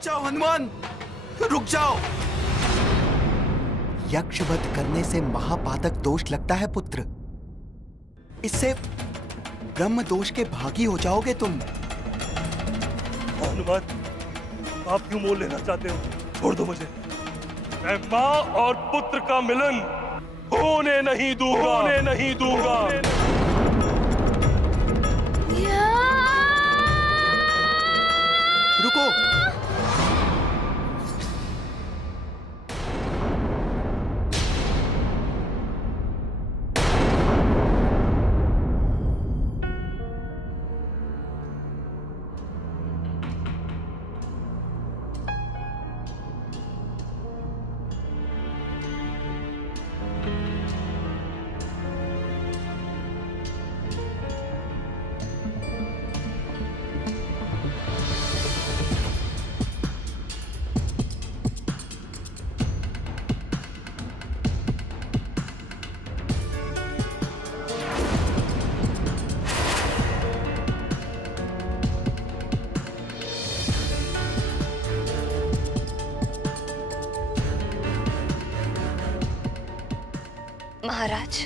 जाओ हनुमान, रुक जाओ। यक्षवध करने से महापातक दोष लगता है पुत्र। इससे ब्रह्म दोष के भागी हो जाओगे तुम। हनुमान, आप क्यों मोल लेना चाहते हो? छोड़ दो मुझे। मैं माँ और पुत्र का मिलन होने नहीं दूंगा, होने नहीं दूंगा। रुको। महाराज,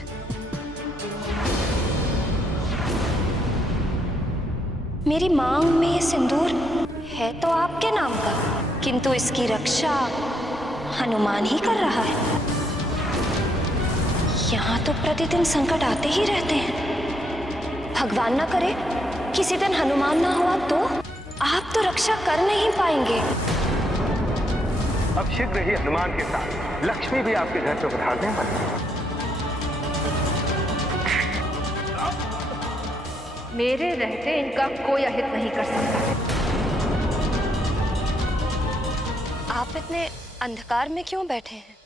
मेरी मांग में ये सिंदूर है तो आपके नाम का, किंतु इसकी रक्षा हनुमान ही कर रहा है। यहाँ तो प्रतिदिन संकट आते ही रहते हैं। भगवान ना करे किसी दिन हनुमान ना हुआ तो आप तो रक्षा कर नहीं पाएंगे। अब शीघ्र ही हनुमान के साथ लक्ष्मी भी आपके घर से उधारने वाली है। मेरे रहते इनका कोई अहित नहीं कर सकता। आप इतने अंधकार में क्यों बैठे हैं?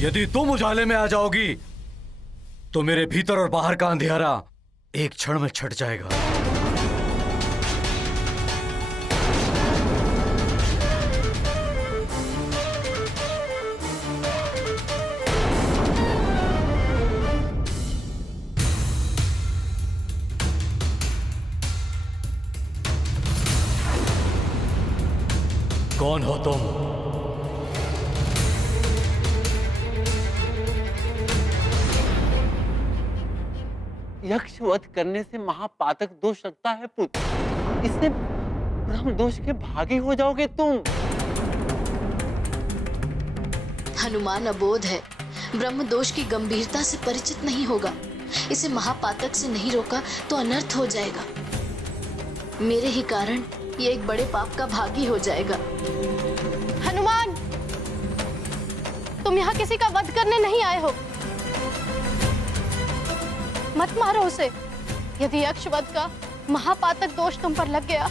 यदि तुम उजाले में आ जाओगी तो मेरे भीतर और बाहर का अंधियारा एक क्षण में छट जाएगा। कौन हो तुम? यक्षवध करने से महापातक दोष लगता है पुत्र। इससे ब्रह्म दोष के भागी हो जाओगे तुम। हनुमान अबोध है, ब्रह्म दोष की गंभीरता से परिचित नहीं होगा। इसे महापातक से नहीं रोका तो अनर्थ हो जाएगा। मेरे ही कारण ये एक बड़े पाप का भागी हो जाएगा। हनुमान, तुम यहाँ किसी का वध करने नहीं आए हो। मत मारो उसे। यदि यक्षवध का महापातक दोष तुम पर लग गया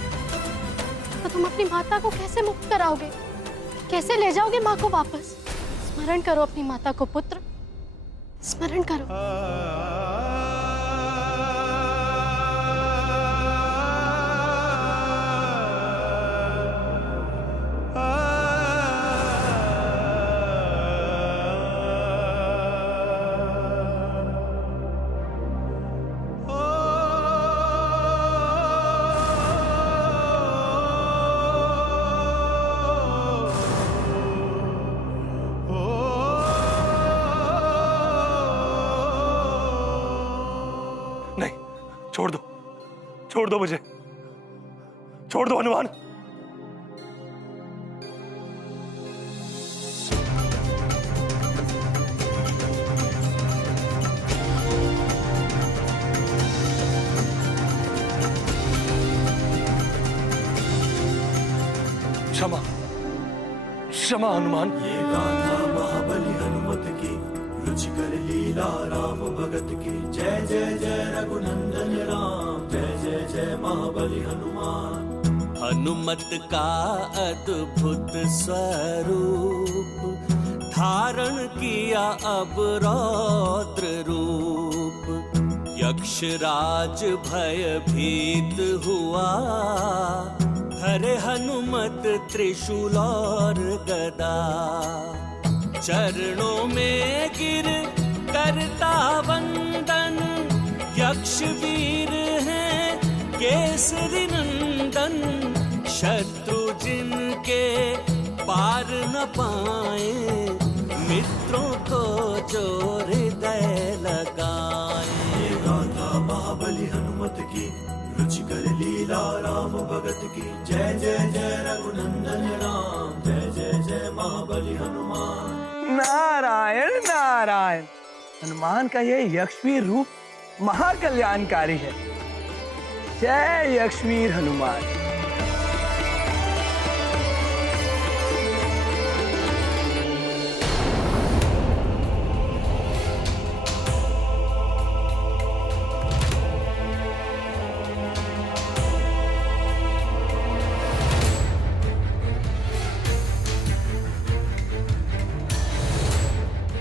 तो तुम अपनी माता को कैसे मुक्त कराओगे? कैसे ले जाओगे माँ को वापस? स्मरण करो अपनी माता को पुत्र, स्मरण करो। छोड़ दो मुझे, छोड़ दो हनुमान। क्षमा, क्षमा हनुमान। ये गाथा महाबली हनुमत की, रुचिकर लीला राम भगत की। जय जय जय रघुनंदन राम, जय जय जय महाबली हनुमान। हनुमत का अद्भुत स्वरूप, धारण किया अब रौद्र रूप। यक्षराज भयभीत हुआ, हरे हनुमत त्रिशूल और गदा। चरणों में गिर करता वंदन, यक्ष पाए, मित्रों को जो हृदय लगाए। ये गाथा महाबली हनुमत की, रुचिकर लीला राम भगत की। जय जय जय रघुनंदन राम, जय जय जय महाबली हनुमान। नारायण नारायण, हनुमान का ये यक्षवीर रूप महाकल्याणकारी है। जय यक्षवीर हनुमान।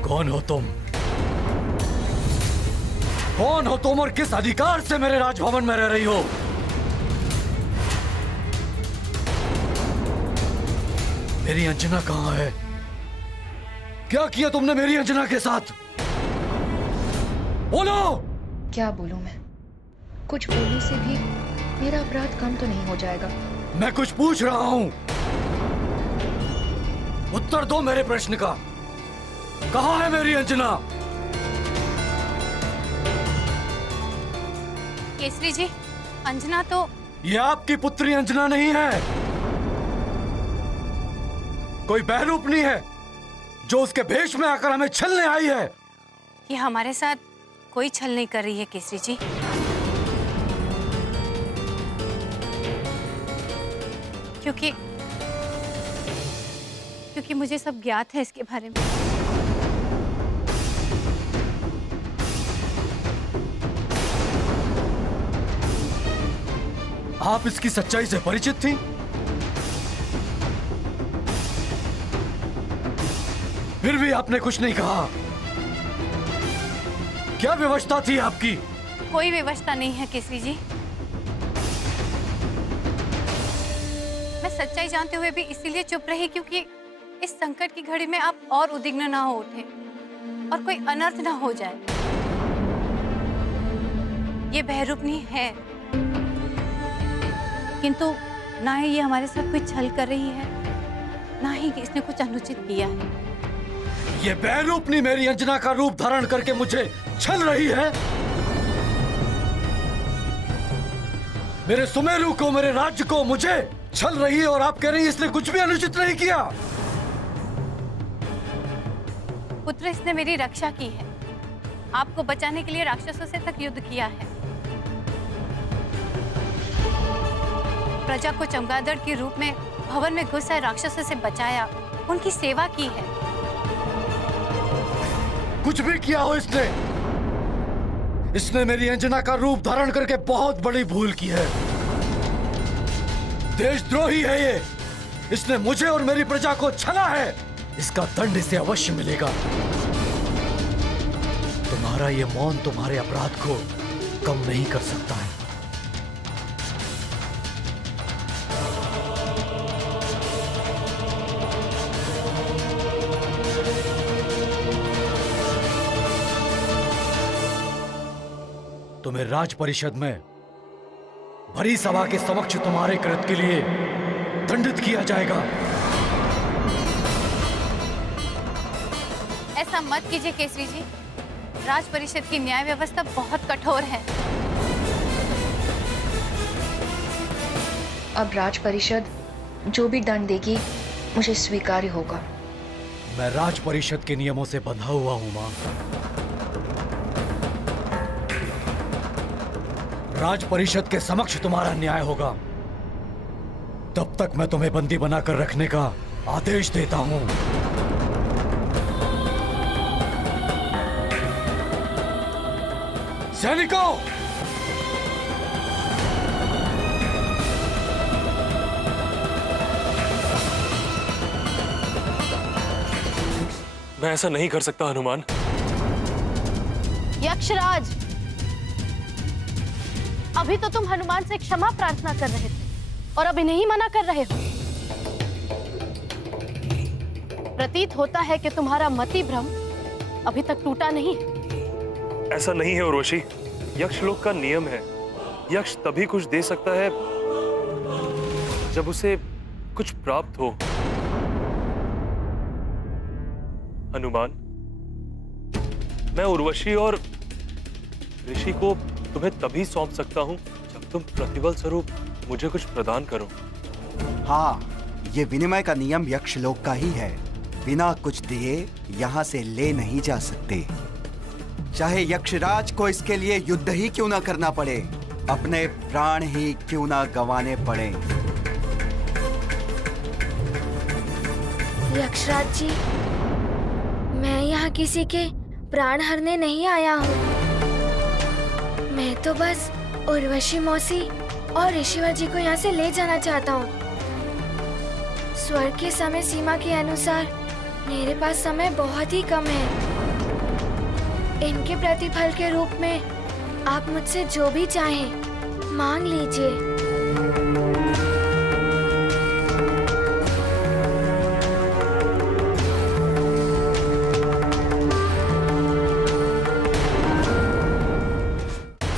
कौन हो तुम? कौन हो तुम और किस अधिकार से मेरे राजभवन में रह रही हो? मेरी अंजना कहां है? क्या किया तुमने मेरी अंजना के साथ? बोलो। क्या बोलूं मैं? कुछ बोलने से भी मेरा अपराध कम तो नहीं हो जाएगा। मैं कुछ पूछ रहा हूं, उत्तर दो मेरे प्रश्न का। कहां है मेरी अंजना? केसरी जी, अंजना तो... ये आपकी पुत्री अंजना नहीं है, कोई बहरूपनी है जो उसके भेष में आकर हमें छलने आई है। ये हमारे साथ कोई छल नहीं कर रही है केसरी जी। क्योंकि मुझे सब ज्ञात है इसके बारे में। आप इसकी सच्चाई से परिचित थी? फिर भी आपने कुछ नहीं कहा। क्या व्यवस्था थी आपकी? कोई व्यवस्था नहीं है केसरी जी। मैं सच्चाई जानते हुए भी इसीलिए चुप रही क्योंकि इस संकट की घड़ी में आप और उद्विग्न ना हो उठे और कोई अनर्थ ना हो जाए। ये बहरूपनी है, किंतु ना ही ये हमारे साथ कोई छल कर रही है, ना ही इसने कुछ अनुचित किया है। ये बहरूपनी मेरी अंजना का रूप धारण करके मुझे छल रही है। मेरे सुमेरु को, मेरे राज्य को मुझे छल रही है और आप कह रही हैं इसने कुछ भी अनुचित नहीं किया। पुत्र, इसने मेरी रक्षा की है, आपको बचाने के लिए राक्षसों से तक युद्ध किया है, प्रजा को चमगादड़ के रूप में भवन में घुस आए राक्षसों से बचाया, उनकी सेवा की है। कुछ भी किया हो इसने मेरी अंजना का रूप धारण करके बहुत बड़ी भूल की है। देशद्रोही है ये। इसने मुझे और मेरी प्रजा को छला है, इसका दंड इसे अवश्य मिलेगा। तुम्हारा ये मौन तुम्हारे अपराध को कम नहीं कर सकता है। तुम्हें राज परिषद में भरी सभा के समक्ष तुम्हारे कृत्य के लिए दंडित किया जाएगा। ऐसा मत कीजिए केसरी जी, राज परिषद की न्याय व्यवस्था बहुत कठोर है। अब राज परिषद जो भी दंड देगी मुझे स्वीकार्य होगा। मैं राज परिषद के नियमों से बंधा हुआ हूं मां। राज परिषद के समक्ष तुम्हारा न्याय होगा, तब तक मैं तुम्हें बंदी बनाकर रखने का आदेश देता हूं। सैनिकों, मैं ऐसा नहीं कर सकता हनुमान। यक्षराज, अभी तो तुम हनुमान से क्षमा प्रार्थना कर रहे थे और अभी नहीं मना कर रहे हो। प्रतीत होता है कि तुम्हारा मति भ्रम अभी तक टूटा नहीं है। ऐसा नहीं है उर्वशी, यक्षलोक का नियम है, यक्ष तभी कुछ दे सकता है जब उसे कुछ प्राप्त हो। हनुमान, मैं उर्वशी और ऋषि को तुम्हें तभी सौंप सकता हूं जब तुम प्रतिबल स्वरूप मुझे कुछ प्रदान करो। हाँ, ये विनिमय का नियम यक्षलोक का ही है। बिना कुछ दिए यहाँ से ले नहीं जा सकते, चाहे यक्षराज को इसके लिए युद्ध ही क्यों ना करना पड़े, अपने प्राण ही क्यों ना गंवाने पड़े। यक्षराज जी, मैं यहाँ किसी के प्राण हरने नहीं आया हूँ। मैं तो बस उर्वशी मौसी और ऋषिवर जी को यहाँ से ले जाना चाहता हूँ। स्वर्ग के समय सीमा के अनुसार मेरे पास समय बहुत ही कम है। इनके प्रतिफल के रूप में आप मुझसे जो भी चाहें मांग लीजिए।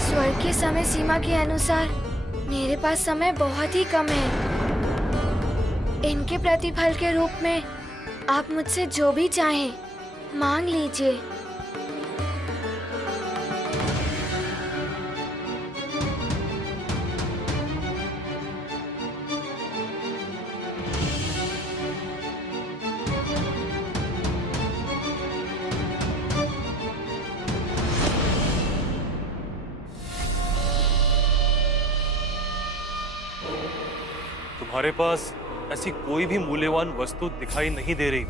स्वर्ग के समय सीमा के अनुसार मेरे पास समय बहुत ही कम है। इनके प्रतिफल के रूप में आप मुझसे जो भी चाहें मांग लीजिए। तुम्हारे पास ऐसी कोई भी मूल्यवान वस्तु दिखाई नहीं दे रही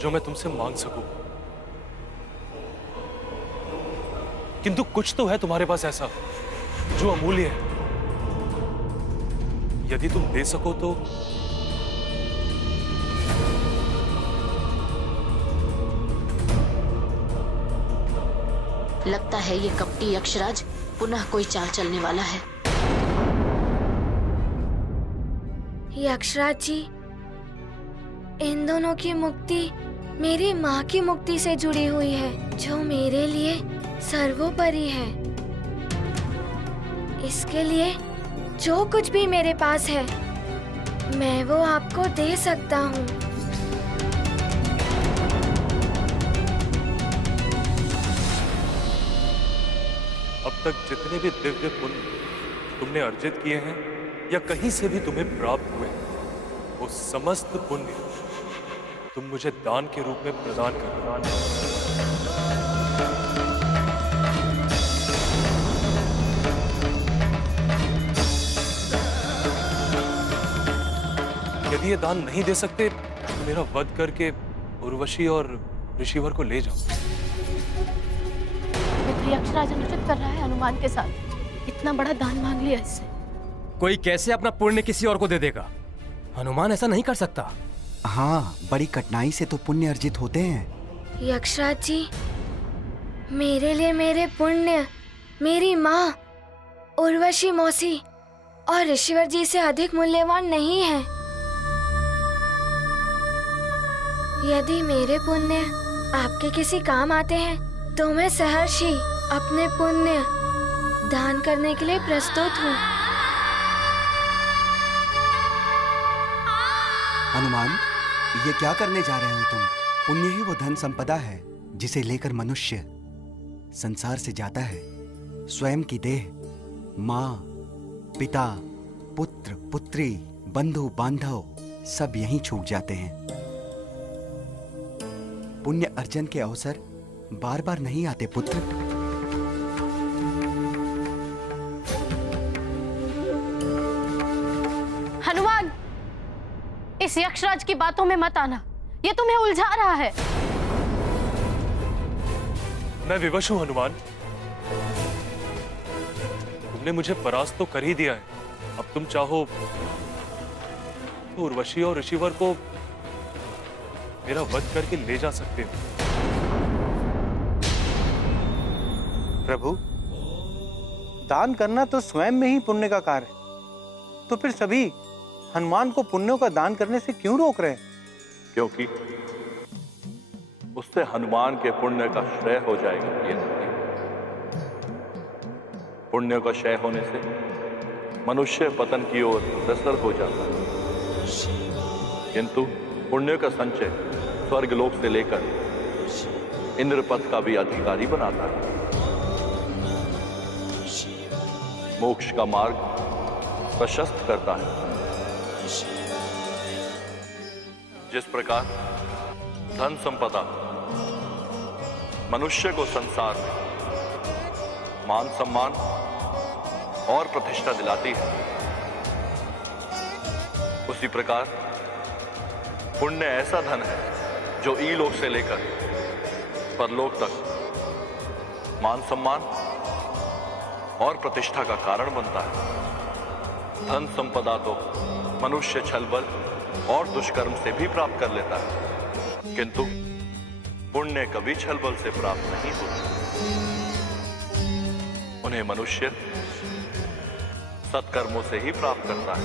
जो मैं तुमसे मांग सकूं, किंतु कुछ तो है तुम्हारे पास ऐसा जो अमूल्य है। यदि तुम दे सको तो लगता है ये कपटी यक्षराज पुनः कोई चाल चलने वाला है। यक्षराज जी, इन दोनों की मुक्ति मेरी माँ की मुक्ति से जुड़ी हुई है, जो मेरे लिए सर्वोपरि है। इसके लिए जो कुछ भी मेरे पास है मैं वो आपको दे सकता हूँ। अब तक जितने भी दिव्य पुण्य तुमने अर्जित किए हैं या कहीं से भी तुम्हें प्राप्त हुए, वो समस्त पुण्य तुम मुझे दान के रूप में प्रदान कर। यदि ये दान नहीं दे सकते तो मेरा वध करके उर्वशी और ऋषिवर को ले जाओ। यक्षराज अनुचित कर रहा है हनुमान के साथ। इतना बड़ा दान मांग लिया इससे। कोई कैसे अपना पुण्य किसी और को दे देगा? हनुमान ऐसा नहीं कर सकता। हाँ, बड़ी कठिनाई से तो पुण्य अर्जित होते हैं। यक्षराज जी, मेरे लिए मेरे पुण्य मेरी माँ उर्वशी मौसी और ऋषिवर जी से अधिक मूल्यवान नहीं है। यदि मेरे पुण्य आपके किसी काम आते हैं तो मैं सहर्ष ही अपने पुण्य दान करने के लिए प्रस्तुत हूँ। हनुमान, ये क्या करने जा रहे हो तुम? पुण्य ही वो धन संपदा है जिसे लेकर मनुष्य संसार से जाता है। स्वयं की देह, माँ, पिता, पुत्र, पुत्री, बंधु, बांधव सब यहीं छूट जाते हैं। पुण्य अर्जन के अवसर बार बार नहीं आते पुत्र। हनुमान, इस यक्षराज की बातों में मत आना, ये तुम्हें उलझा रहा है। मैं विवश हूं हनुमान, तुमने मुझे परास्त तो कर ही दिया है। अब तुम चाहो तो उर्वशी और ऋषिवर को मेरा वध करके ले जा सकते हो। प्रभु, दान करना तो स्वयं में ही पुण्य का कार्य है, तो फिर सभी हनुमान को पुण्यों का दान करने से क्यों रोक रहे हैं? क्योंकि उससे हनुमान के पुण्य का क्षय हो जाएगा। ये नहीं, पुण्य का क्षय होने से मनुष्य पतन की ओर अग्रसर हो जाता है, किंतु पुण्य का संचय स्वर्ग लोक से लेकर इंद्रपथ का भी अधिकारी बनाता है। मोक्ष का मार्ग प्रशस्त करता है। जिस प्रकार धन संपदा मनुष्य को संसार में मान सम्मान और प्रतिष्ठा दिलाती है, उसी प्रकार पुण्य ऐसा धन है जो इलोक से लेकर परलोक तक मान सम्मान और प्रतिष्ठा का कारण बनता है। धन संपदा तो मनुष्य छल बल और दुष्कर्म से भी प्राप्त कर लेता है, किंतु पुण्य कभी छल बल से प्राप्त नहीं होती। उन्हें मनुष्य सत्कर्मों से ही प्राप्त करता है।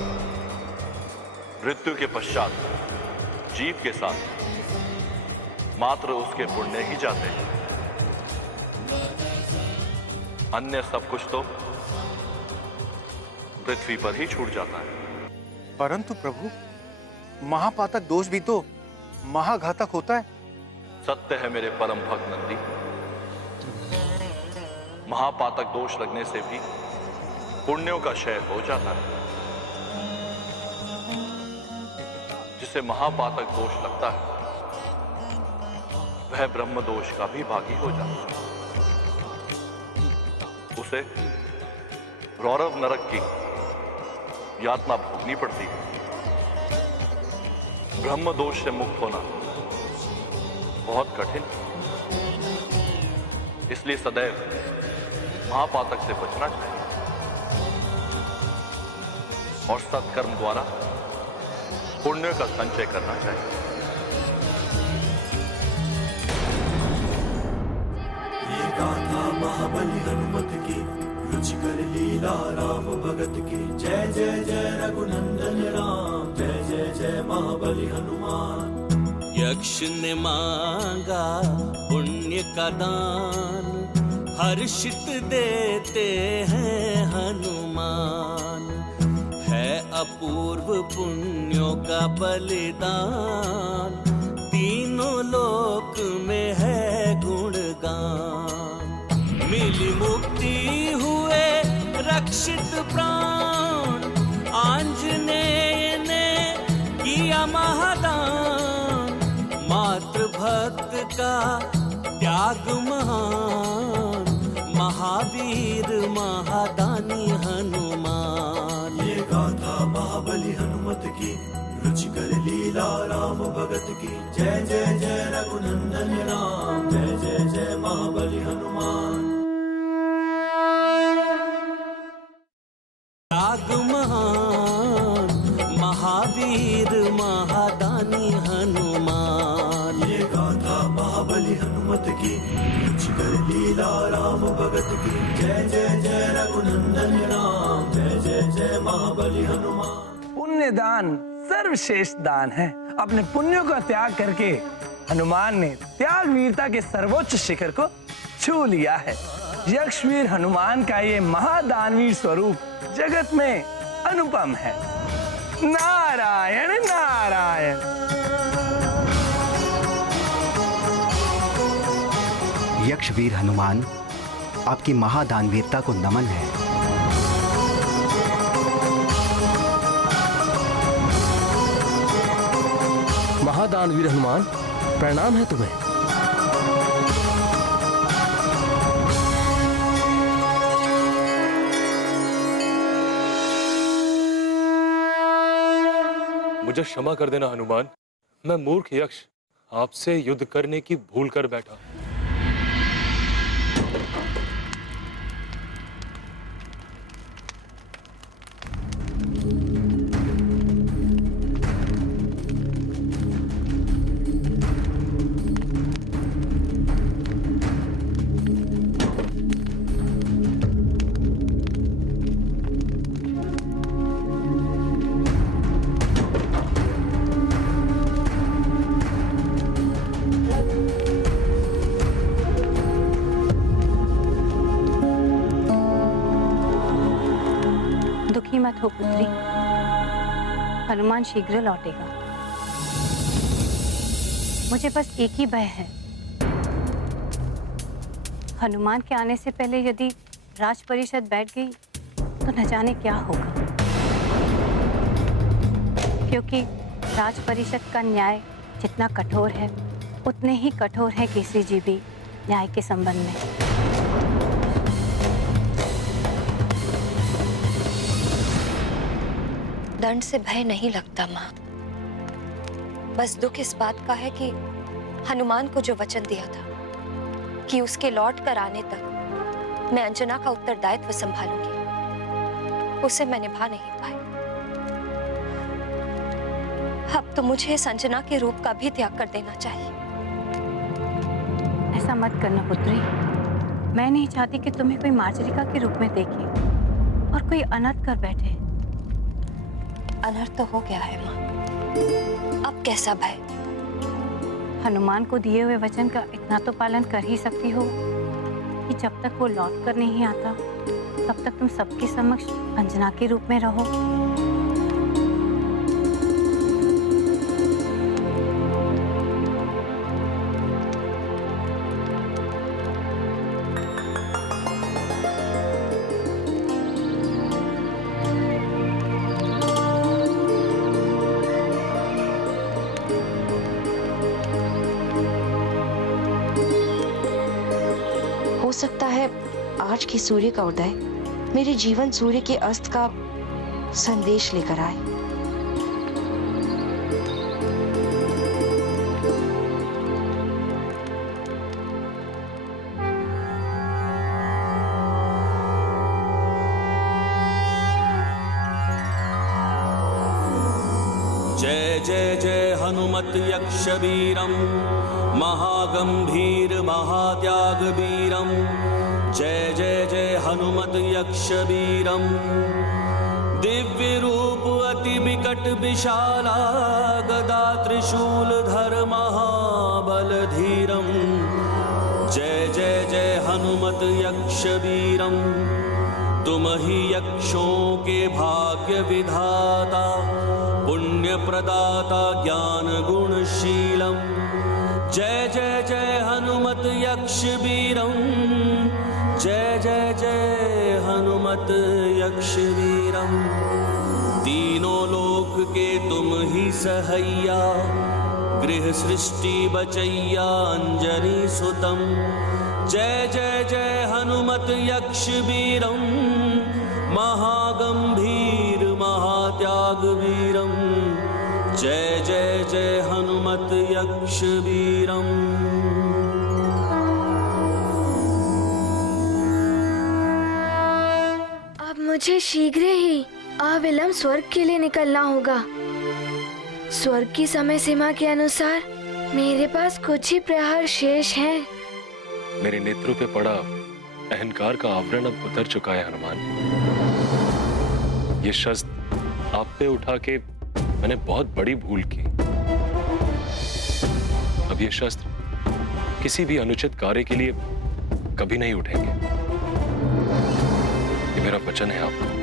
मृत्यु के पश्चात जीव के साथ मात्र उसके पुण्य ही जाते हैं, अन्य सब कुछ तो पृथ्वी पर ही छूट जाता है। परंतु प्रभु, महापातक दोष भी तो महाघातक होता है। सत्य है मेरे परम भक्त नंदी, महापातक दोष लगने से भी पुण्यों का क्षय हो जाता है। जिसे महापातक दोष लगता है वह ब्रह्म दोष का भी भागी हो जाता है। उसे रौरव नरक की यातना भोगनी पड़ती है। ब्रह्म दोष से मुक्त होना बहुत कठिन, इसलिए सदैव महापातक से बचना चाहिए और सत्कर्म द्वारा पुण्य का संचय करना चाहिए। ये गाथा महाबली हनुमत की, रुचिकर लीला राम भगत की। जय जय जय रघुनंदन राम, जय जय जय महाबली हनुमान। यक्ष ने मांगा पुण्य का दान, हर्षित देते हैं हनुमान। है अपूर्व पुण्यों का बलिदान, तीनों लोक में है गुणगान। मिली मुक्ति हुए रक्षित प्राण, आंजनेय ने किया महादान। मातृ भक्त का त्याग महान, महावीर महादानी हनुमान। ये गाथा महाबली हनुमत की, रुचिकर लीला राम भगत की। जय जय जय रघुनंदन राम, जय जय जय महाबली हनुमान। त्याग महान, महावीर महादानी हनुमान। ये गाथा महाबली हनुमत की, रुचिकर लीला राम भगत की। जय जय जय रघुनंदन राम, जय जय जय महाबली हनुमान। पुण्य दान सर्वश्रेष्ठ दान है। अपने पुण्यों का त्याग करके हनुमान ने त्याग वीरता के सर्वोच्च शिखर को छू लिया है। यक्षवीर हनुमान का ये महादानवीर स्वरूप जगत में अनुपम है। नारायण नारायण। यक्षवीर हनुमान, आपकी महादानवीरता को नमन है। महादानवीर हनुमान, प्रणाम है तुम्हें। मुझे क्षमा कर देना हनुमान, मैं मूर्ख यक्ष आपसे युद्ध करने की भूल कर बैठा। दुखी मत हो पुत्री, हनुमान शीघ्र लौटेगा। मुझे बस एक ही भय है हनुमान के आने से पहले यदि राज परिषद बैठ गई तो न जाने क्या होगा, क्योंकि राज परिषद का न्याय जितना कठोर है उतने ही कठोर है केसरी जी भी न्याय के संबंध में। दंड से भय नहीं लगता माँ, बस दुख इस बात का है कि हनुमान को जो वचन दिया था कि उसके लौट कर आने तक मैं अंजना का उत्तरदायित्व संभालूंगी, उसे मैं निभा नहीं पाई। अब तो मुझे इस अंजना के रूप का भी त्याग कर देना चाहिए। ऐसा मत करना पुत्री, मैं नहीं चाहती कि तुम्हें कोई मार्जरिका के रूप में देखे और कोई अनर्थ कर बैठे। अनर्थ तो हो गया है माँ, अब कैसा भय? हनुमान को दिए हुए वचन का इतना तो पालन कर ही सकती हो कि जब तक वो लौट कर नहीं आता तब तक तुम सबके समक्ष अंजना के रूप में रहो। हो सकता है आज की सूर्य का उदय मेरे जीवन सूर्य के अस्त का संदेश लेकर आए। जय जय जय हनुमत यक्ष वीरम महागंभीर महात्याग वीरम। जय जय जय हनुमत यक्ष वीरम दिव्य रूप अति विकट विशाला गदा त्रिशूल धर महाबल धीरम। जय जय जय हनुमत यक्ष वीरम तुम ही यक्षों के भाग्य विधाता पुण्य प्रदाता ज्ञान गुणशीलम। जय जय जय हनुमत यक्ष वीरम जय जय जय हनुमत यक्ष वीरम। तीनों लोक के तुम ही सहैया गृह सृष्टि बचैया अंजनी सुतम। जय जय जय हनुमत यक्ष वीरम महागंभीर महात्याग वीरम। जय जय जय हनुमत यक्ष वीरम। अब मुझे शीघ्र ही अविलंब स्वर्ग के लिए निकलना होगा। स्वर्ग की समय सीमा के अनुसार मेरे पास कुछ ही प्रहर शेष हैं। मेरे नेत्रों पे पड़ा अहंकार का आवरण अब उतर चुका है हनुमान। ये शस्त्र आप पे उठा के मैंने बहुत बड़ी भूल की। अब ये शस्त्र किसी भी अनुचित कार्य के लिए कभी नहीं उठेंगे। ये मेरा वचन है आपको।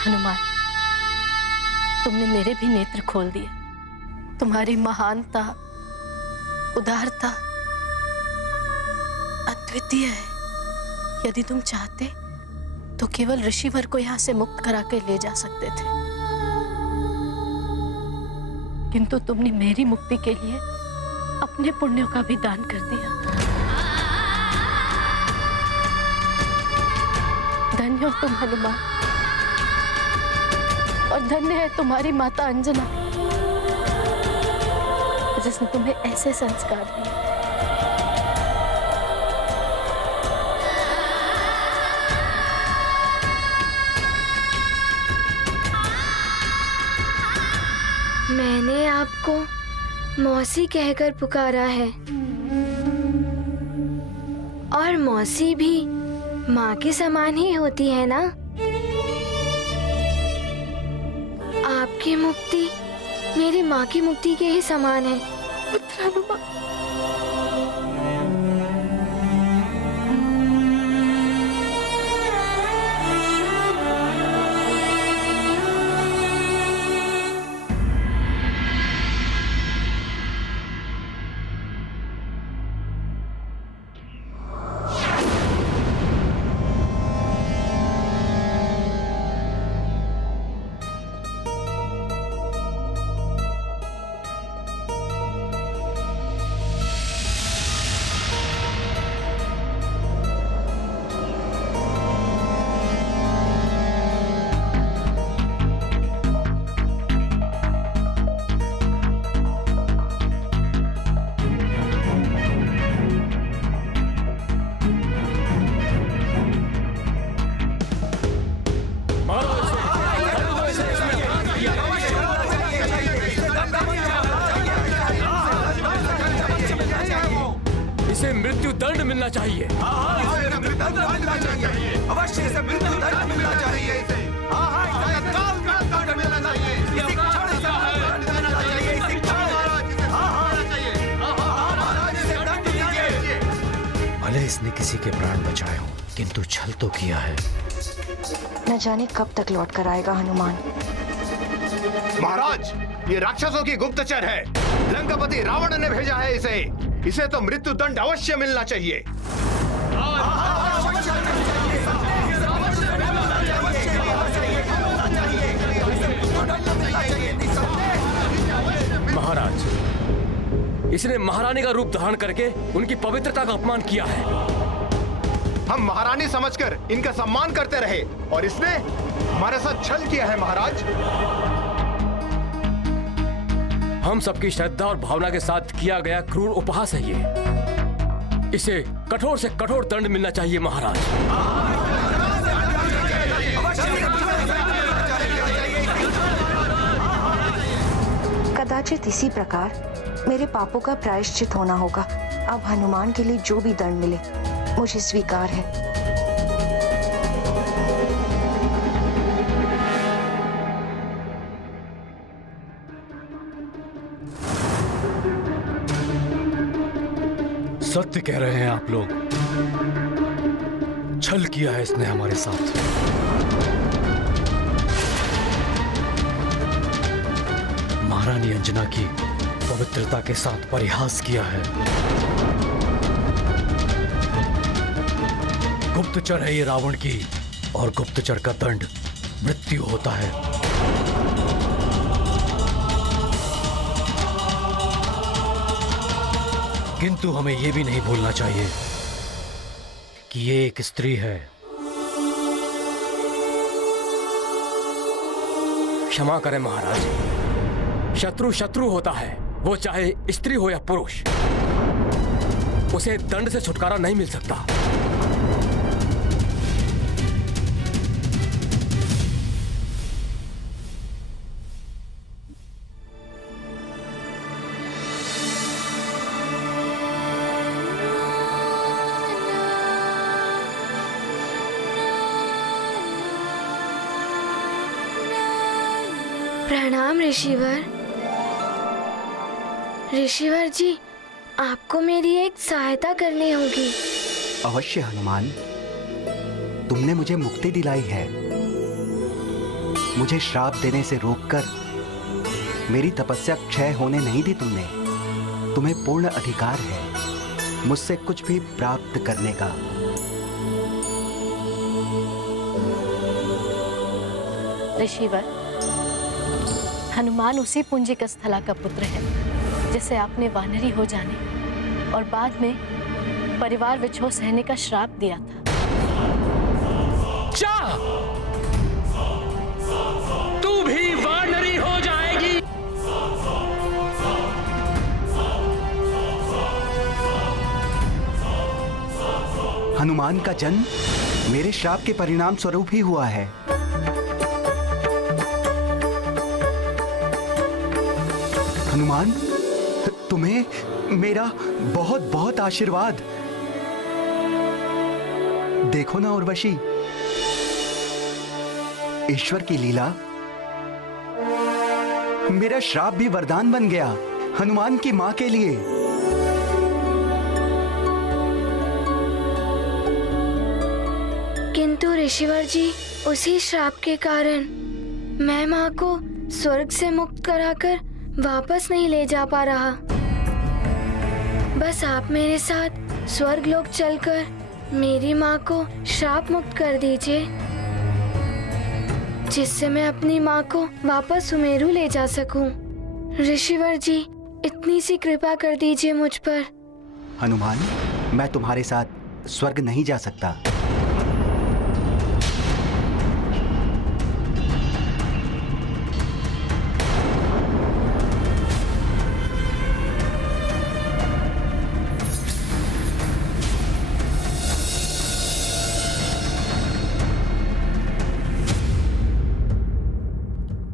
हनुमान, तुमने मेरे भी नेत्र खोल दिए। तुम्हारी महानता, उदारता अद्वितीय है। यदि तुम चाहते तो केवल ऋषिवर को यहाँ से मुक्त करा के ले जा सकते थे, किंतु तुमने मेरी मुक्ति के लिए अपने पुण्यों का भी दान कर दिया। धन्य हो तुम हनुमान, और धन्य है तुम्हारी माता अंजना जिसने तुम्हें ऐसे संस्कार दिए। मैंने आपको मौसी कहकर पुकारा है, और मौसी भी माँ के समान ही होती है ना। आपकी मुक्ति मेरी माँ की मुक्ति के ही समान है। पुत्र हनुमान, इसे मृत्यु दंड मिलना चाहिए। अवश्य इसे मृत्यु दंड मिलना चाहिए। भले इसने किसी के प्राण बचाए हों, किंतु छल तो किया है। न जाने कब तक लौट कर आएगा हनुमान। महाराज, ये राक्षसों की गुप्तचर है। लंकापति रावण ने भेजा है इसे तो मृत्यु दंड अवश्य मिलना चाहिए। महाराज, इसने महारानी का रूप धारण करके उनकी पवित्रता का अपमान किया है। हम महारानी समझकर इनका सम्मान करते रहे और इसने हमारे साथ छल किया है। महाराज, हम सबकी श्रद्धा और भावना के साथ किया गया क्रूर उपहास है ये। इसे कठोर से कठोर दंड मिलना चाहिए महाराज। कदाचित इसी प्रकार मेरे पापों का प्रायश्चित होना होगा। अब हनुमान के लिए जो भी दंड मिले मुझे स्वीकार है। सत्य कह रहे हैं आप लोग। छल किया है इसने हमारे साथ। महारानी अंजना की पवित्रता के साथ परिहास किया है। गुप्तचर है ये रावण की, और गुप्तचर का दंड मृत्यु होता है। किंतु हमें यह भी नहीं भूलना चाहिए कि ये एक स्त्री है। क्षमा करें महाराज, शत्रु शत्रु होता है, वो चाहे स्त्री हो या पुरुष। उसे दंड से छुटकारा नहीं मिल सकता। प्रणाम ऋषिवर। ऋषिवर जी, आपको मेरी एक सहायता करनी होगी। अवश्य हनुमान, तुमने मुझे मुक्ति दिलाई है। मुझे श्राप देने से रोककर मेरी तपस्या क्षय होने नहीं दी तुमने। तुम्हें पूर्ण अधिकार है मुझसे कुछ भी प्राप्त करने का। ऋषिवर, हनुमान उसी पुंजिक स्थला का पुत्र है जिसे आपने वानरी हो जाने और बाद में परिवार विछोह सहने का श्राप दिया था। क्या तू भी वानरी हो जाएगी? हनुमान का जन्म मेरे श्राप के परिणाम स्वरूप ही हुआ है। हनुमान, तुम्हें मेरा बहुत बहुत आशीर्वाद। देखो ना उर्वशी, ईश्वर की लीला, मेरा श्राप भी वरदान बन गया हनुमान की मां के लिए। किंतु ऋषिवर जी, उसी श्राप के कारण मैं माँ को स्वर्ग से मुक्त कराकर वापस नहीं ले जा पा रहा। बस आप मेरे साथ स्वर्ग लोक चलकर मेरी माँ को श्राप मुक्त कर दीजिए, जिससे मैं अपनी माँ को वापस सुमेरु ले जा सकूं। ऋषिवर जी, इतनी सी कृपा कर दीजिए मुझ पर। हनुमान, मैं तुम्हारे साथ स्वर्ग नहीं जा सकता।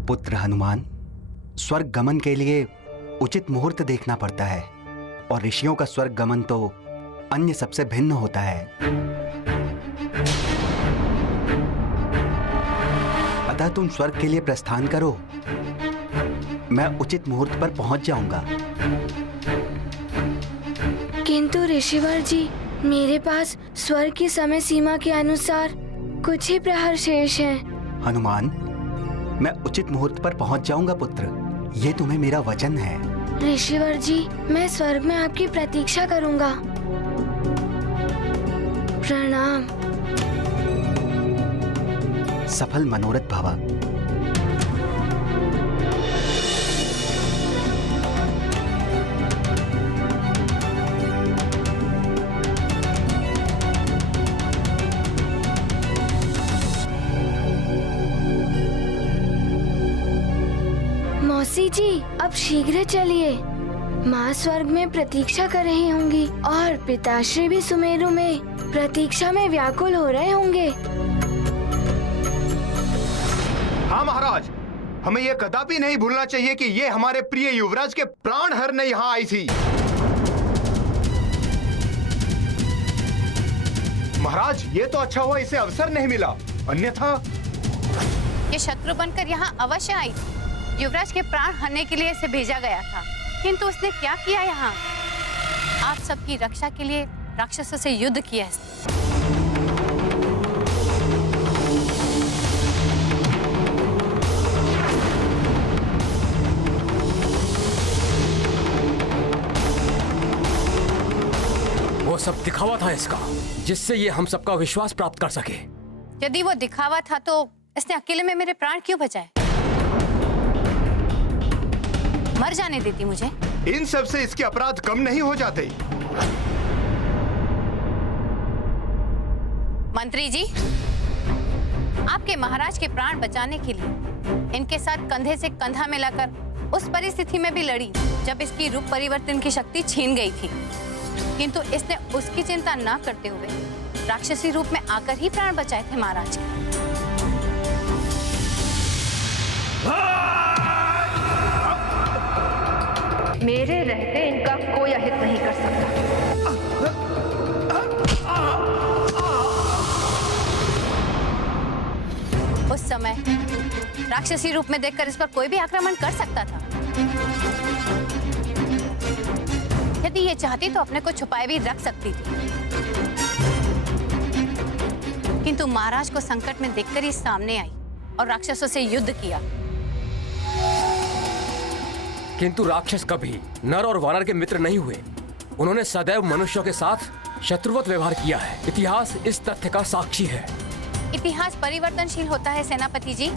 पुत्र हनुमान, स्वर्ग गमन के लिए उचित मुहूर्त देखना पड़ता है, और ऋषियों का स्वर्ग गमन तो अन्य सबसे भिन्न होता है। अतः तुम स्वर्ग के लिए प्रस्थान करो, मैं उचित मुहूर्त पर पहुंच जाऊंगा। किंतु ऋषिवर जी, मेरे पास स्वर्ग की समय सीमा के अनुसार कुछ ही प्रहर शेष हैं। हनुमान, मैं उचित मुहूर्त पर पहुंच जाऊंगा पुत्र, ये तुम्हें मेरा वचन है। ऋषिवर जी, मैं स्वर्ग में आपकी प्रतीक्षा करूंगा। प्रणाम। सफल मनोरथ भव। मौसी जी, अब शीघ्र चलिए। माँ स्वर्ग में प्रतीक्षा कर रही होंगी और पिताश्री भी सुमेरु में प्रतीक्षा में व्याकुल हो रहे होंगे। हाँ महाराज, हमें यह कदापि नहीं भूलना चाहिए कि ये हमारे प्रिय युवराज के प्राण हरने यहाँ आई थी। महाराज, ये तो अच्छा हुआ इसे अवसर नहीं मिला, अन्यथा ये शत्रु बनकर यहाँ अवश्य आई थी। युवराज के प्राण हरने के लिए इसे भेजा गया था, किंतु उसने क्या किया यहाँ? आप सबकी रक्षा के लिए राक्षसों से युद्ध किया। वो सब दिखावा था इसका, जिससे ये हम सबका विश्वास प्राप्त कर सके। यदि वो दिखावा था तो इसने अकेले में मेरे प्राण क्यों बचाए? मर जाने देती मुझे। इन सब से इसके अपराध कम नहीं हो जाते। मंत्री जी, आपके महाराज के प्राण बचाने के लिए इनके साथ कंधे से कंधा मिलाकर उस परिस्थिति में भी लड़ी जब इसकी रूप परिवर्तन की शक्ति छीन गई थी, किंतु इसने उसकी चिंता न करते हुए राक्षसी रूप में आकर ही प्राण बचाए थे महाराज के। मेरे रहते इनका कोई अहित नहीं कर सकता। उस समय राक्षसी रूप में देखकर इस पर कोई भी आक्रमण कर सकता था। यदि ये चाहती तो अपने को छुपाए भी रख सकती थी, किंतु महाराज को संकट में देखकर ही सामने आई और राक्षसों से युद्ध किया। किंतु राक्षस कभी नर और वानर के मित्र नहीं हुए। उन्होंने सदैव मनुष्यों के साथ शत्रुवत व्यवहार किया है। इतिहास इस तथ्य का साक्षी है। इतिहास परिवर्तनशील होता है सेनापति जी।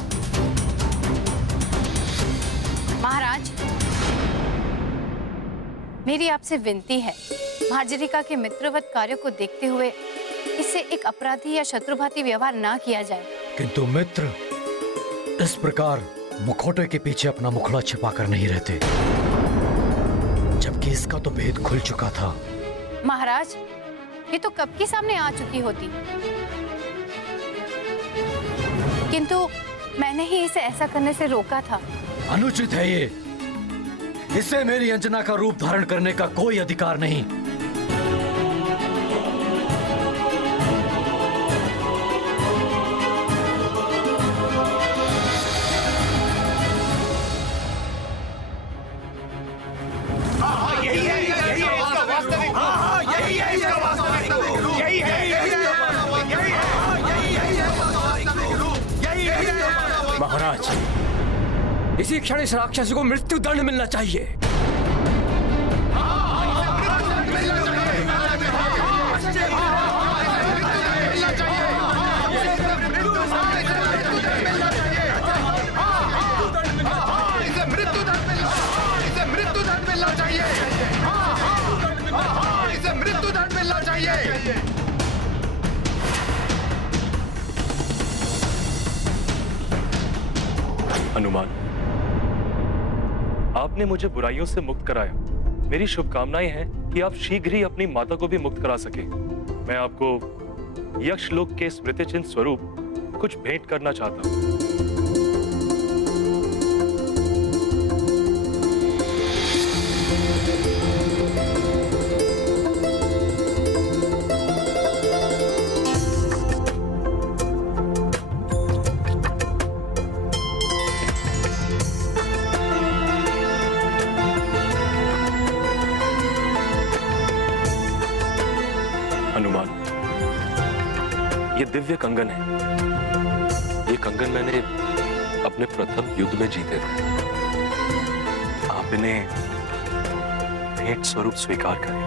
महाराज, मेरी आपसे विनती है, मार्जरिका के मित्रवत कार्यों को देखते हुए इससे एक अपराधी या शत्रुभाती व्यवहार ना किया जाए। किंतु मित्र इस प्रकार मुखौटे के पीछे अपना मुखड़ा छिपाकर नहीं रहते, जबकि इसका तो भेद खुल चुका था। महाराज, ये तो कब की सामने आ चुकी होती, किंतु मैंने ही इसे ऐसा करने से रोका था। अनुचित है ये। इसे मेरी अंजना का रूप धारण करने का कोई अधिकार नहीं। महाराज, इसी क्षण इस राक्षसी को मृत्यु दंड मिलना चाहिए। हनुमान, आपने मुझे बुराइयों से मुक्त कराया। मेरी शुभकामनाएं हैं कि आप शीघ्र ही अपनी माता को भी मुक्त करा सके। मैं आपको यक्षलोक के स्मृति चिन्ह स्वरूप कुछ भेंट करना चाहता हूं। हनुमान, ये दिव्य कंगन है। ये कंगन मैंने अपने प्रथम युद्ध में जीते थे। आप इन्हें भेंट स्वरूप स्वीकार करें।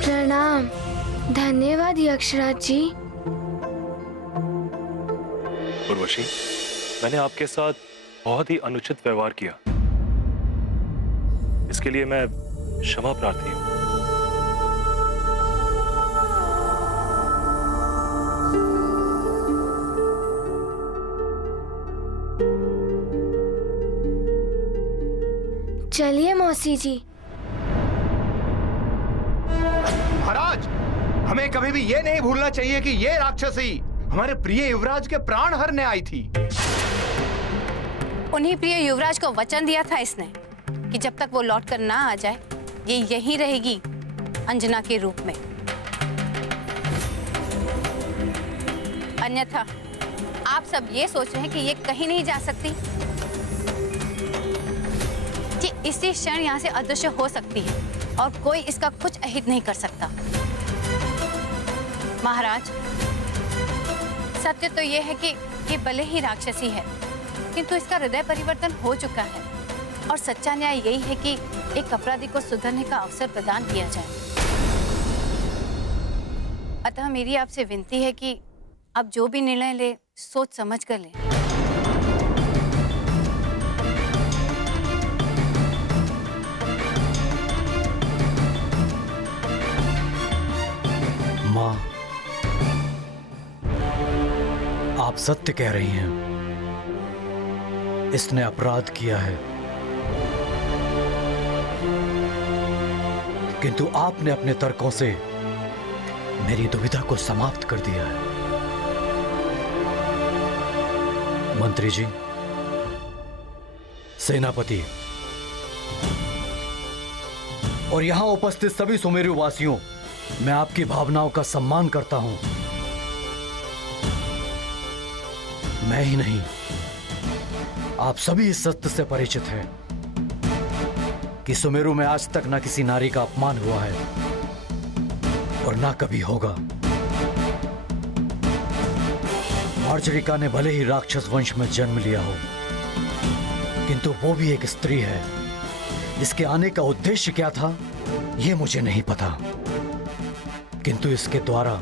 प्रणाम। धन्यवाद यक्षराज जी। उर्वशी, मैंने आपके साथ बहुत ही अनुचित व्यवहार किया। इसके लिए मैं क्षमा प्रार्थी हूं। चलिए मौसी जी। महाराज, हमें कभी भी ये नहीं भूलना चाहिए कि ये राक्षसी हमारे प्रिय युवराज के प्राण हरने आई थी। उन्हीं प्रिय युवराज को वचन दिया था इसने कि जब तक वो लौटकर ना आ जाए, ये यहीं रहेगी अंजना के रूप में। अन्यथा आप सब ये सोच रहे हैं कि ये कहीं नहीं जा सकती, कि इसी क्षण यहाँ से अदृश्य हो सकती है और कोई इसका कुछ अहित नहीं कर सकता। महाराज, सत्य तो ये है कि ये भले ही राक्षसी है, किंतु इसका हृदय परिवर्तन हो चुका है और सच्चा न्याय यही है कि एक अपराधी को सुधरने का अवसर प्रदान किया जाए। अतः मेरी आपसे विनती है कि आप जो भी निर्णय ले, सोच समझ कर ले। माँ, आप सत्य कह रही हैं। इसने अपराध किया है, किंतु आपने अपने तर्कों से मेरी दुविधा को समाप्त कर दिया है। मंत्री जी, सेनापति और यहां उपस्थित सभी सुमेरु वासियों, मैं आपकी भावनाओं का सम्मान करता हूं। मैं ही नहीं, आप सभी इस सत्य से परिचित हैं कि सुमेरु में आज तक न किसी नारी का अपमान हुआ है और ना कभी होगा। मार्जरिका ने भले ही राक्षस वंश में जन्म लिया हो, किंतु वो भी एक स्त्री है। इसके आने का उद्देश्य क्या था, यह मुझे नहीं पता, किंतु इसके द्वारा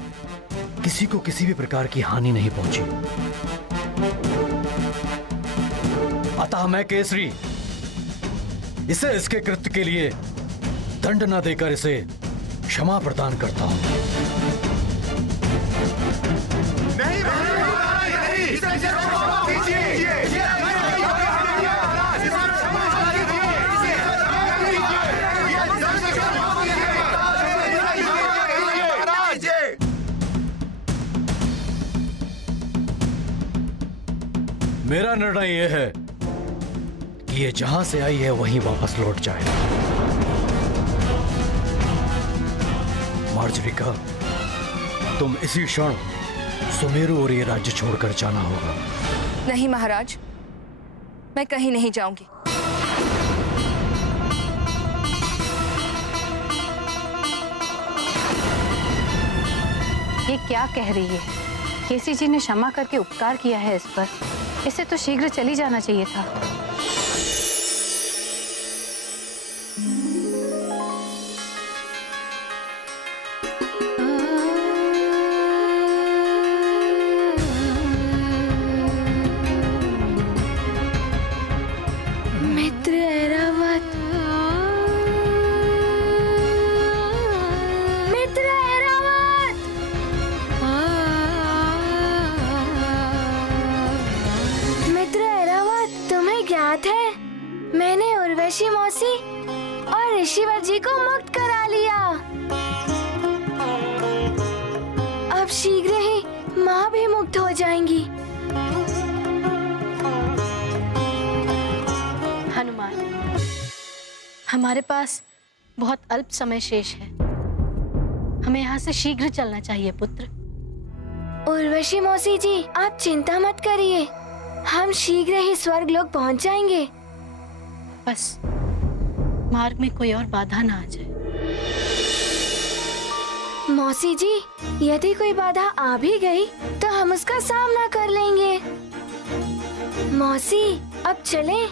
किसी को किसी भी प्रकार की हानि नहीं पहुंची। अतः मैं केसरी इसे इसके कृत्य के लिए दंड न देकर इसे क्षमा प्रदान करता हूं। नहीं, मेरा निर्णय यह है कि ये जहां से आई है वहीं वापस लौट जाए। मार्जरिका, तुम इसी क्षण सुमेरु और ये राज्य छोड़कर जाना होगा। नहीं महाराज, मैं कहीं नहीं जाऊंगी। ये क्या कह रही है? केसी जी ने क्षमा करके उपकार किया है इस पर, इसे तो शीघ्र चली जाना चाहिए था। मित्र ऐरावत, मित्र ऐरावत, मित्र ऐरावत, तुम्हें ज्ञात है मैंने उर्वशी मौसी और ऋषिवर जी को मुक्त करा लिया। अब शीघ्र ही माँ भी मुक्त हो जाएंगी। हनुमान, हमारे पास बहुत अल्प समय शेष है। हमें यहाँ से शीघ्र चलना चाहिए पुत्र। उर्वशी मौसी जी, आप चिंता मत करिए, हम शीघ्र ही स्वर्ग लोक पहुँच जाएंगे। बस मार्ग में कोई और बाधा ना आ जाए। मौसी जी, यदि कोई बाधा आ भी गई तो हम उसका सामना कर लेंगे। मौसी, अब चलें?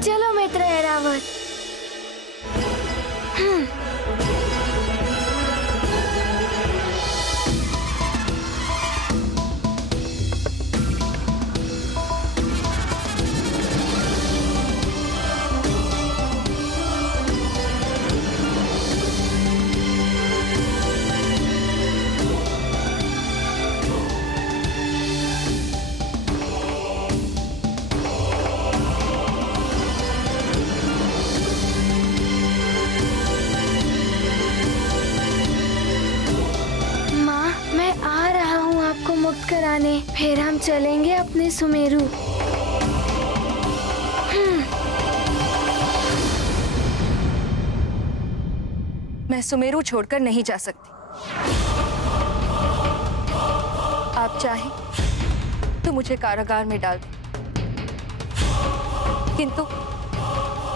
चलो मित्र ऐरावत। मुक्त कराने, फिर हम चलेंगे अपने सुमेरु। मैं सुमेरु छोड़कर नहीं जा सकती। आप चाहें तो मुझे कारागार में डाल दें, किंतु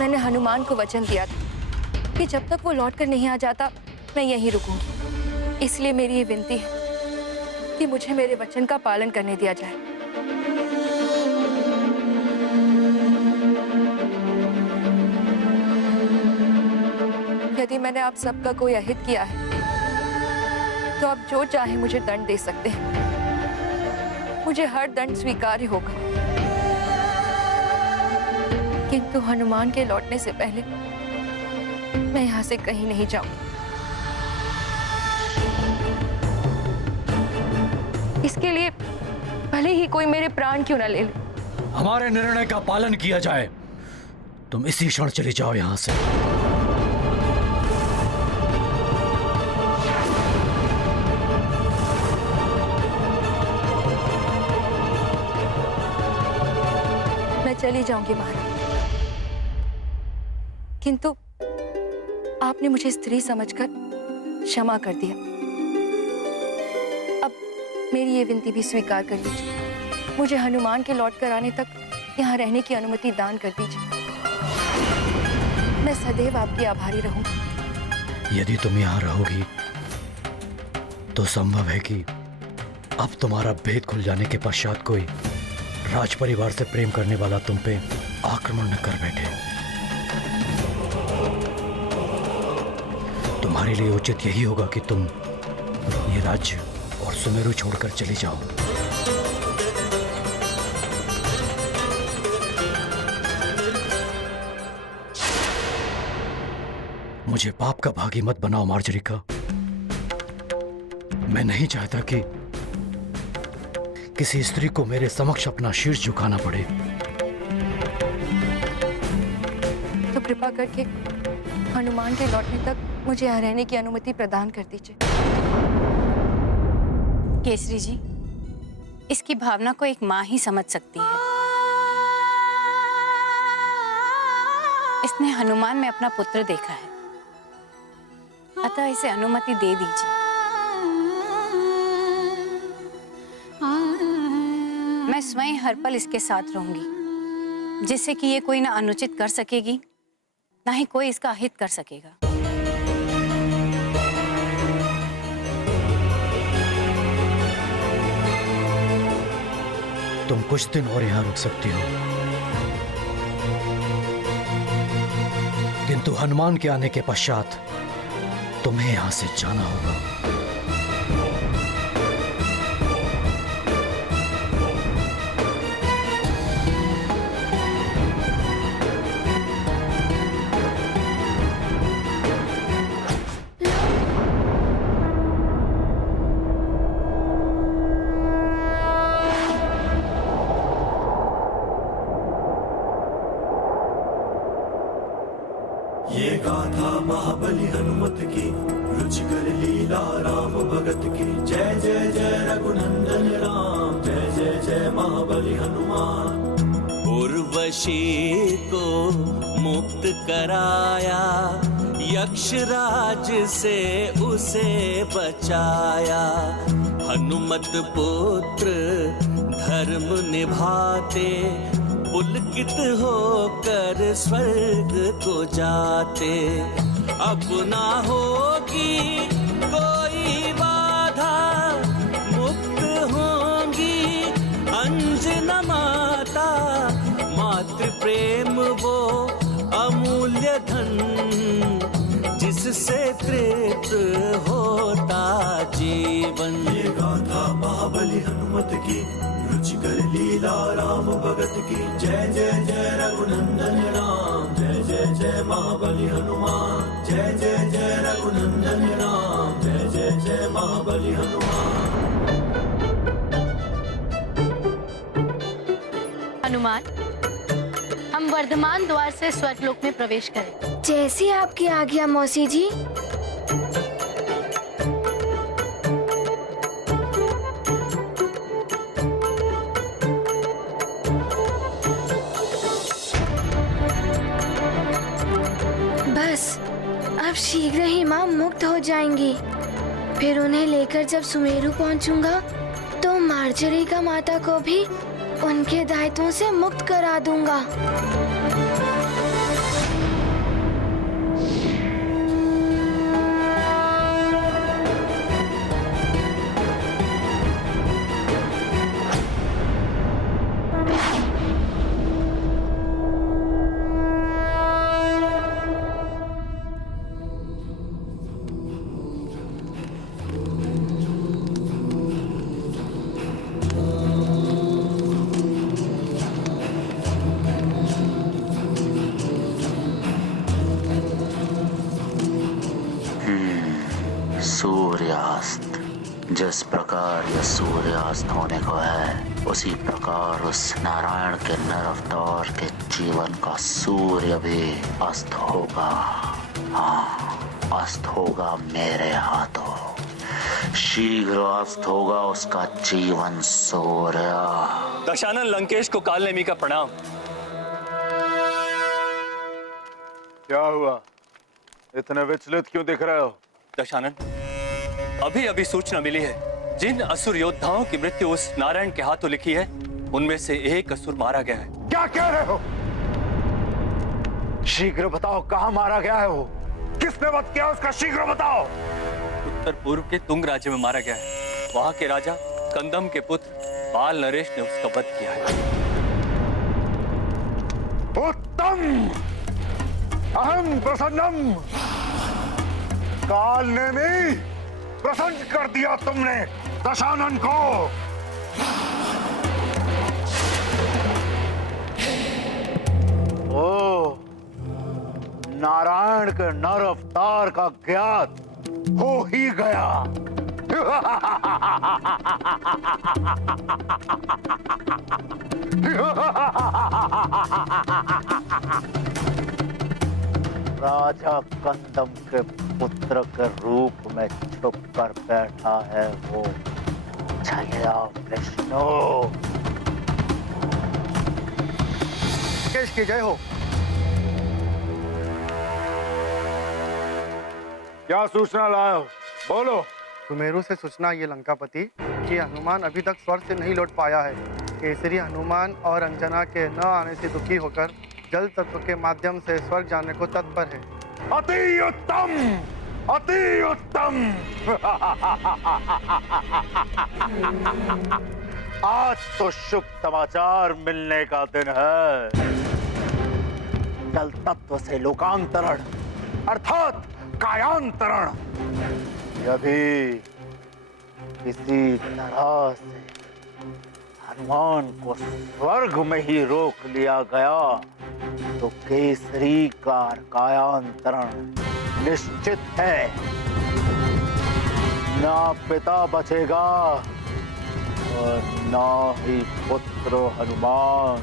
मैंने हनुमान को वचन दिया था कि जब तक वो लौटकर नहीं आ जाता मैं यहीं रुकूंगी। इसलिए मेरी ये विनती है कि मुझे मेरे वचन का पालन करने दिया जाए। यदि मैंने आप सबका कोई अहित किया है तो आप जो चाहे मुझे दंड दे सकते हैं, मुझे हर दंड स्वीकार्य होगा। किंतु हनुमान के लौटने से पहले मैं यहाँ से कहीं नहीं जाऊंगी। इसके लिए भले ही कोई मेरे प्राण क्यों ना ले ले। हमारे निर्णय का पालन किया जाए। तुम इसी क्षण चले जाओ यहाँ से। मैं चली जाऊंगी महाराज, किंतु आपने मुझे स्त्री समझकर क्षमा कर दिया। मेरी ये विनती भी स्वीकार कर लीजिए। मुझे हनुमान के लौट कर आने तक यहाँ रहने की अनुमति दान कर दीजिए। मैं सदैव आपकी आभारी रहूंगी। यदि तुम यहाँ रहोगी तो संभव है कि अब तुम्हारा भेद खुल जाने के पश्चात कोई राज परिवार से प्रेम करने वाला तुम पे आक्रमण न कर बैठे। तुम्हारे लिए उचित यही होगा कि तुम ये राज्य और सुमेरु छोड़कर चली जाओ। मुझे पाप का भागी मत बनाओ मार्जरिका। मैं नहीं चाहता कि किसी स्त्री को मेरे समक्ष अपना शीर्ष झुकाना पड़े। तो कृपा करके हनुमान के लौटने तक मुझे यहाँ रहने की अनुमति प्रदान कर दीजिए। केसरी जी, इसकी भावना को एक माँ ही समझ सकती है। इसने हनुमान में अपना पुत्र देखा है, अतः इसे अनुमति दे दीजिए। मैं स्वयं हर पल इसके साथ रहूंगी, जिससे कि ये कोई ना अनुचित कर सकेगी, ना ही कोई इसका अहित कर सकेगा। तुम कुछ दिन और यहाँ रुक सकती हो, किंतु हनुमान के आने के पश्चात तुम्हें यहाँ से जाना होगा। ये गाथा महाबली हनुमत की, रुचिकर लीला राम भगत की। जय जय जय रघुनंदन राम, जय जय जय महाबली हनुमान। उर्वशी को मुक्त कराया, यक्षराज से उसे बचाया। हनुमत पुत्र धर्म निभाते, पुलकित होकर स्वर्ग को जाते। अब ना होगी कोई बाधा, मुक्त होंगी अंजना माता। मातृ प्रेम वो अमूल्य धन, जिससे तृप्त होता जीवन। ये गाथा महाबली हनुमत की, रुचिकर लीला राम भगत की। जय जय जय रघुनंदन राम, जय जय जय महाबली हनुमान। जय जय जय रघुनंदन राम, जय जय जय महाबली हनुमान। हनुमान, हम वर्धमान द्वार से स्वर्गलोक में प्रवेश करें। जैसी आपकी आज्ञा मौसी जी। बस अब शीघ्र ही माँ मुक्त हो जाएंगी। फिर उन्हें लेकर जब सुमेरु पहुंचूंगा तो मार्जरी माता को भी उनके दायित्वों से मुक्त करा दूंगा। सूर्यास्त। जिस प्रकार यह सूर्यास्त होने को है, उसी प्रकार उस नारायण के नर अवतार के जीवन का सूर्य भी अस्त होगा। हाँ, अस्त होगा मेरे हाथों। शीघ्र अस्त होगा उसका जीवन सूर्य। दशानन लंकेश को कालनेमी का प्रणाम। क्या हुआ? इतने विचलित क्यों दिख रहे हो? दशानन, अभी अभी सूचना मिली है, जिन असुर योद्धाओं की मृत्यु उस नारायण के हाथों लिखी है, उनमें से एक असुर मारा गया है। क्या कह रहे हो? शीघ्र बताओ, कहाँ मारा गया है वो? किसने वध किया उसका? शीघ्र बताओ। उत्तर पूर्व के तुंग राज्य में मारा गया है। वहां के राजा कंदम के पुत्र बाल नरेश ने उसका वध किया है। उत्तम, अहम प्रसन्नम। कालनेमी, प्रसन्न कर दिया तुमने दशानन को। ओ, नारायण के नर अवतार का ज्ञात हो ही गया। राजा कंदम के पुत्र के रूप में छुप कर बैठा है वो छलिया विष्णु। केश की जय हो। क्या सूचना लाए हो? बोलो। सुमेरु से सूचना ये लंकापति कि हनुमान अभी तक स्वर्ग से नहीं लौट पाया है। केसरी हनुमान और अंजना के न आने से दुखी होकर जल तत्व के माध्यम से स्वर्ग जाने को तत्पर है। अति उत्तम, अति उत्तम। आज तो शुभ समाचार मिलने का दिन है। जल तत्व से लोकांतरण अर्थात कायांतरण। यदि किसी तरह से हनुमान को स्वर्ग में ही रोक लिया गया तो केसरी का कायांतरण निश्चित है। ना पिता बचेगा और ना ही पुत्र हनुमान।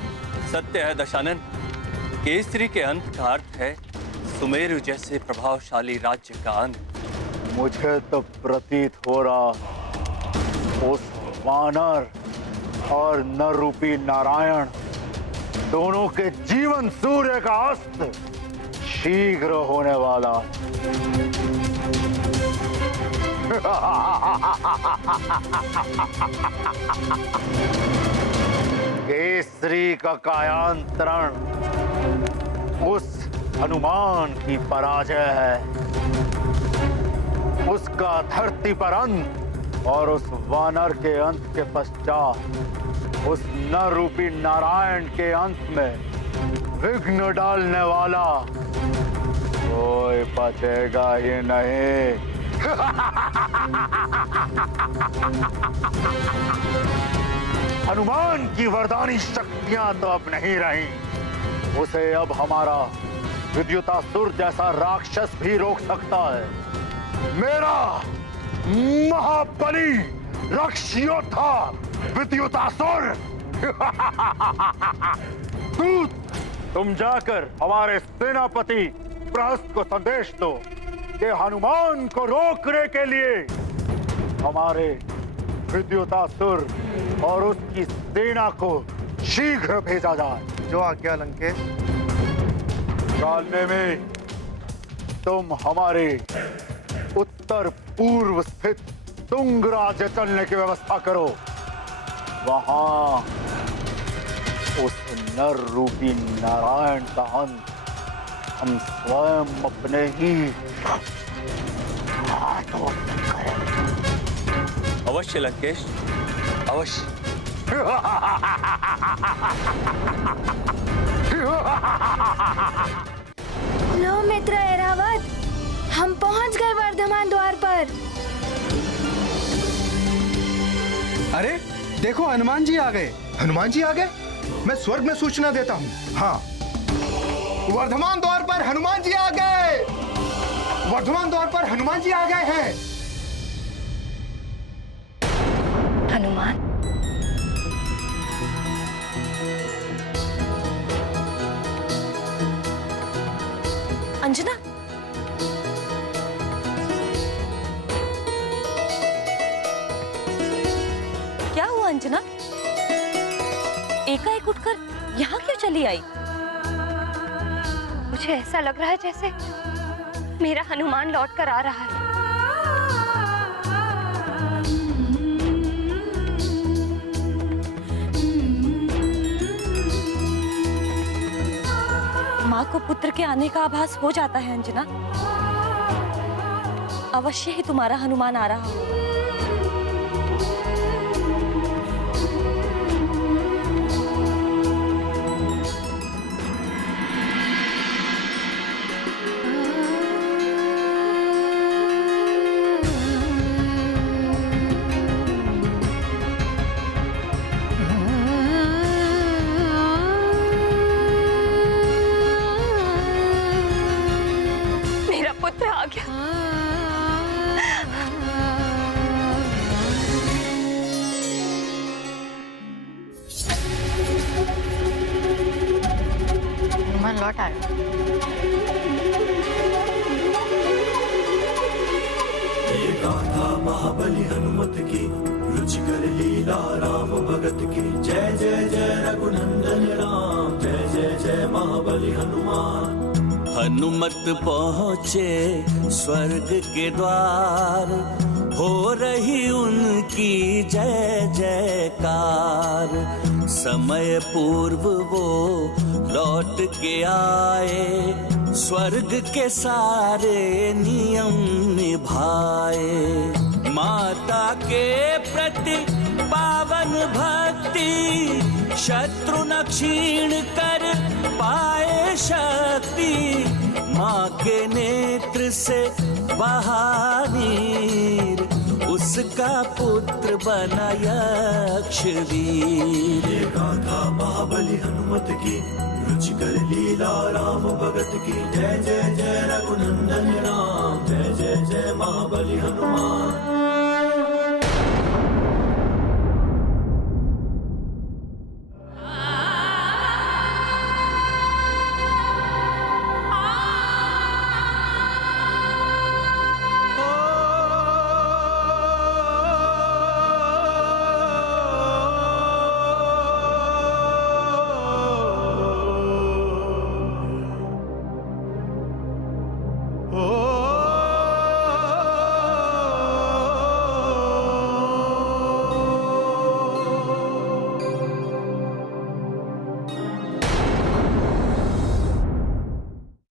सत्य है दशानन, केसरी के अंत का अर्थ है सुमेरु जैसे प्रभावशाली राज्य का अंत। मुझे तो प्रतीत हो रहा उस वानर और नर रूपी नारायण दोनों के जीवन सूर्य का अस्त शीघ्र होने वाला केसरी का कायांतरण उस हनुमान की पराजय है, उसका धरती पर अंत और उस वानर के अंत के पश्चात उस नर रूपी नारायण के अंत में विघ्न डालने वाला कोई बचेगा ही नहीं। हनुमान की वरदानी शक्तियां तो अब नहीं रही, उसे अब हमारा विद्युतासुर जैसा राक्षस भी रोक सकता है। मेरा महाबली राक्षस योद्धा विद्युतासुर। तुम जाकर हमारे सेनापति प्रहस्त को संदेश दो कि हनुमान को रोकने के लिए हमारे विद्युतासुर और उसकी सेना को शीघ्र भेजा जाए। जो आज्ञा लंकेश। कालने में तुम हमारे उत्तर पूर्व स्थित तुंग राज्य चलने की व्यवस्था करो। वहां उस नर रूपी नारायण का अंत हम स्वयं अपने ही हाथों से करेंगे। अवश्य लंकेश, अवश्य। लो मित्र ऐरावत, हम पहुंच गए वर्धमान द्वार पर। अरे देखो, हनुमान जी आ गए। हनुमान जी आ गए? मैं स्वर्ग में सूचना देता हूँ। हाँ, वर्धमान द्वार पर हनुमान जी आ गए। वर्धमान द्वार पर हनुमान जी आ गए हैं। हनुमान, अंजना, क्या हुआ अंजना? एकाएक उठकर यहाँ क्यों चली आई? मुझे ऐसा लग रहा है जैसे मेरा हनुमान लौट कर आ रहा है। माँ को पुत्र के आने का आभास हो जाता है अंजना। अवश्य ही तुम्हारा हनुमान आ रहा हो। लौट आए। ये गाथा महाबली हनुमत की, रुचिकर लीला राम भगत की। जय जय जय रघुनंदन राम, जय जय जय महाबली हनुमान। हनुमत पहुँचे स्वर्ग के द्वार, हो रही उनकी जय जयकार। समय पूर्व वो लौट के आए, स्वर्ग के सारे नियम निभाए। माता के प्रति पावन भक्ति, शत्रु न क्षीण कर पाए शक्ति। माँ के नेत्र से बहा नीर, उसका पुत्र बना यक्षवीर। ये गाथा महाबली हनुमत की, रुचिकर लीला राम भगत की। जय जय जय रघुनंदन राम, जय जय जय महाबली हनुमान।